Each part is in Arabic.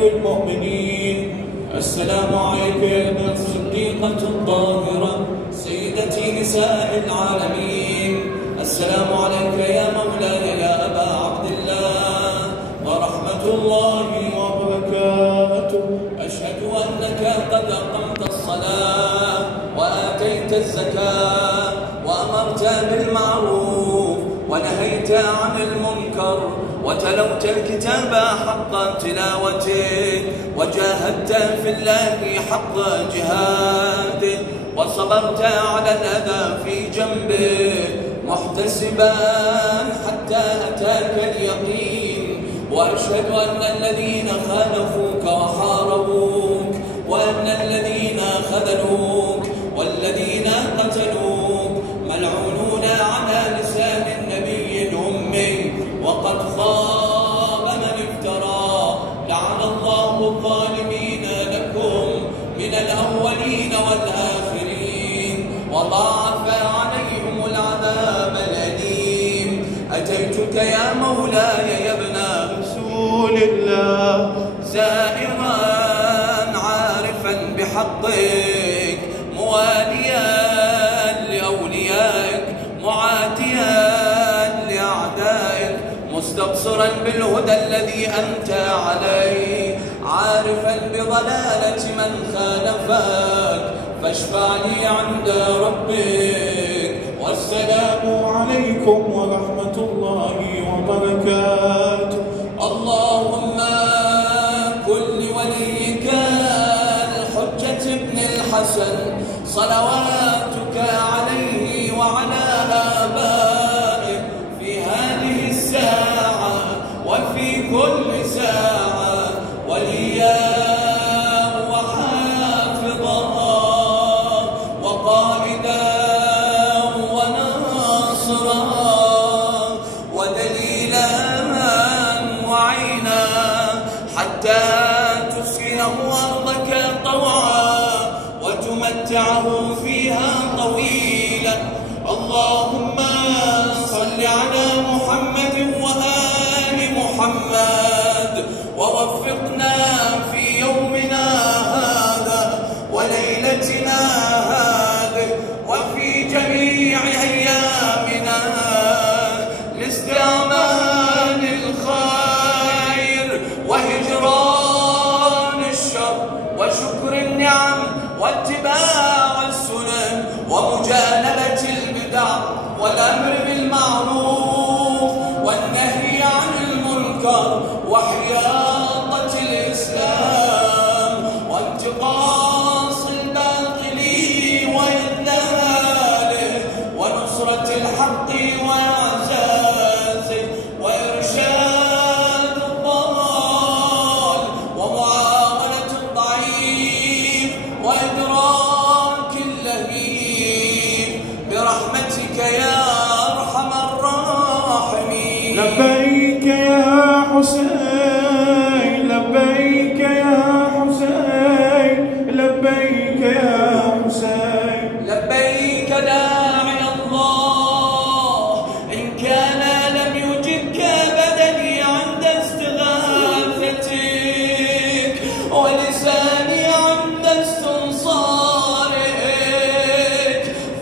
المؤمنين. السلام عليك يا ابن الصديقة الطاهرة سيدتي نساء العالمين. السلام عليك يا مولاي يا أبا عبد الله ورحمة الله وبركاته. أشهد أنك قد أقمت الصلاة وآتيت الزكاة وأمرت بالمعروف ونهيت عن المنكر وتلوت الكتاب حق تلاوته وجاهدت في الله حق جهاده وصبرت على الأذى في جنبه محتسبا حتى أتاك اليقين. وأشهد أن الذين خالفوك وحاربوك وأن الذين خذلوك والذين قتلوك ملعونون على لسان النبي الأمي وقد خاب من افترى. لعن الله الظالمين لكم من الأولين والآخرين وضاعف عليهم العذاب الأليم. أتيتك يا مولاي يا ابن رسول الله زائرا عارفا بحقك مواليا لأوليائك معاديا لأعدائك مستبصرا بالهدى الذي أنت عليه عارفا بضلالة من خالفك فاشفع لي عند ربك. والسلام عليكم ورحمة الله وبركاته. اللهم كن لوليك الحجة ابن الحسن صلواتك عليه وعلى آبائه في هذه الساعة وفي كل ساعة وليا وحافظا وقائدا وناصرا ودليلا وعينا حتى تسكنه أرضك طوعا وتمتعه فيها طويلا. اللهم صل على محمد وآل محمد ووفقنا في يومنا هذا وليلتنا هذه وفي جميع أيامنا لاستعمال الخير وهجران الشر وشكر النعم واتباع السنن ومجانبة البدع والأمر بالمعروف والنهي عن المنكر وحياطة الإسلام وانتقاص الباطل وإذلاله ونصرة الحق وإعزازه وإرشاد الضال ومعاملة الضعيف وإدراك اللهيب برحمتك يا أرحم الراحمين. لبيك يا حسين لبيك يا حسين لبيك يا حسين. لبيك داعي الله إن كان لم يجبك بدني عند استغاثتك ولساني عند استنصارك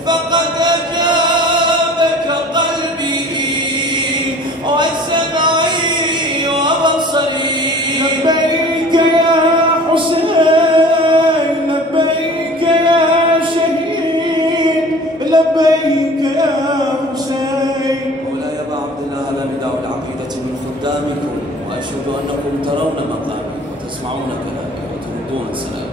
فقد أجابك قلبي وسمعي وبصري. لبيك يا حسين لبيك يا شهيد لبيك يا حسين. مولاي أبا عبد الله هذا نداء العقيدة من خدامكم وأشهد أنكم ترون مقامي وتسمعون كلامي وتردون سلامي.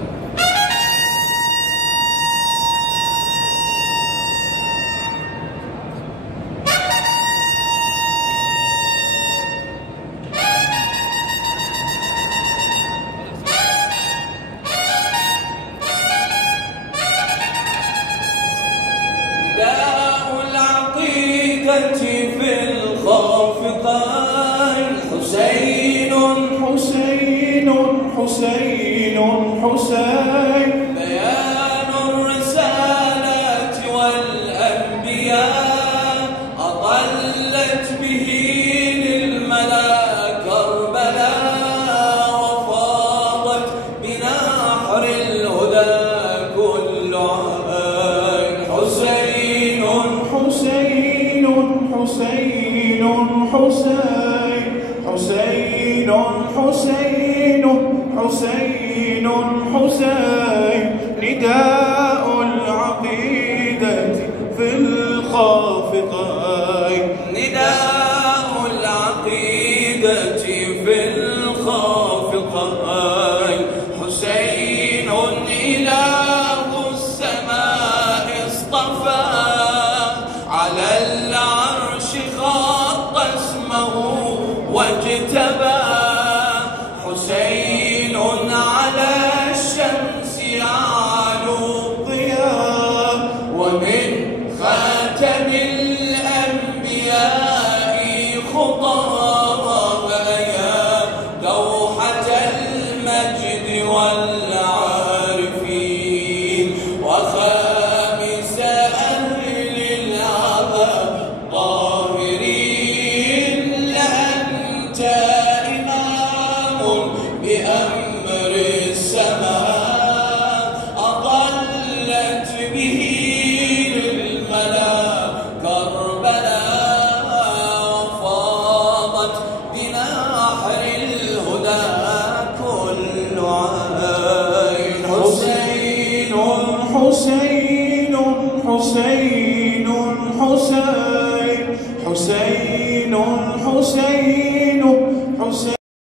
نداء العقيدة في الخافقين حسين حسين حسين حسين. بيان الرسالات والأنبياء أطلت به للملا كربلاء وفاق حسين حسين نداء العقيدة في الخافقين نداء العقيدة في الخافقين حسين إله السماء اصطفى على العرش خط اسمه واجتبى حسين على الشمس يعلو ضياء ومن خاتم الأنبياء خطاب يا دوحة المجد والعارفين وخامس أهل العبا طاهرين لأنت إمام بأمر السماء أضلت به للملا كربلاء وفاضت بنحر الهدى كل عين حسين حسين حسين حسين حسين حسين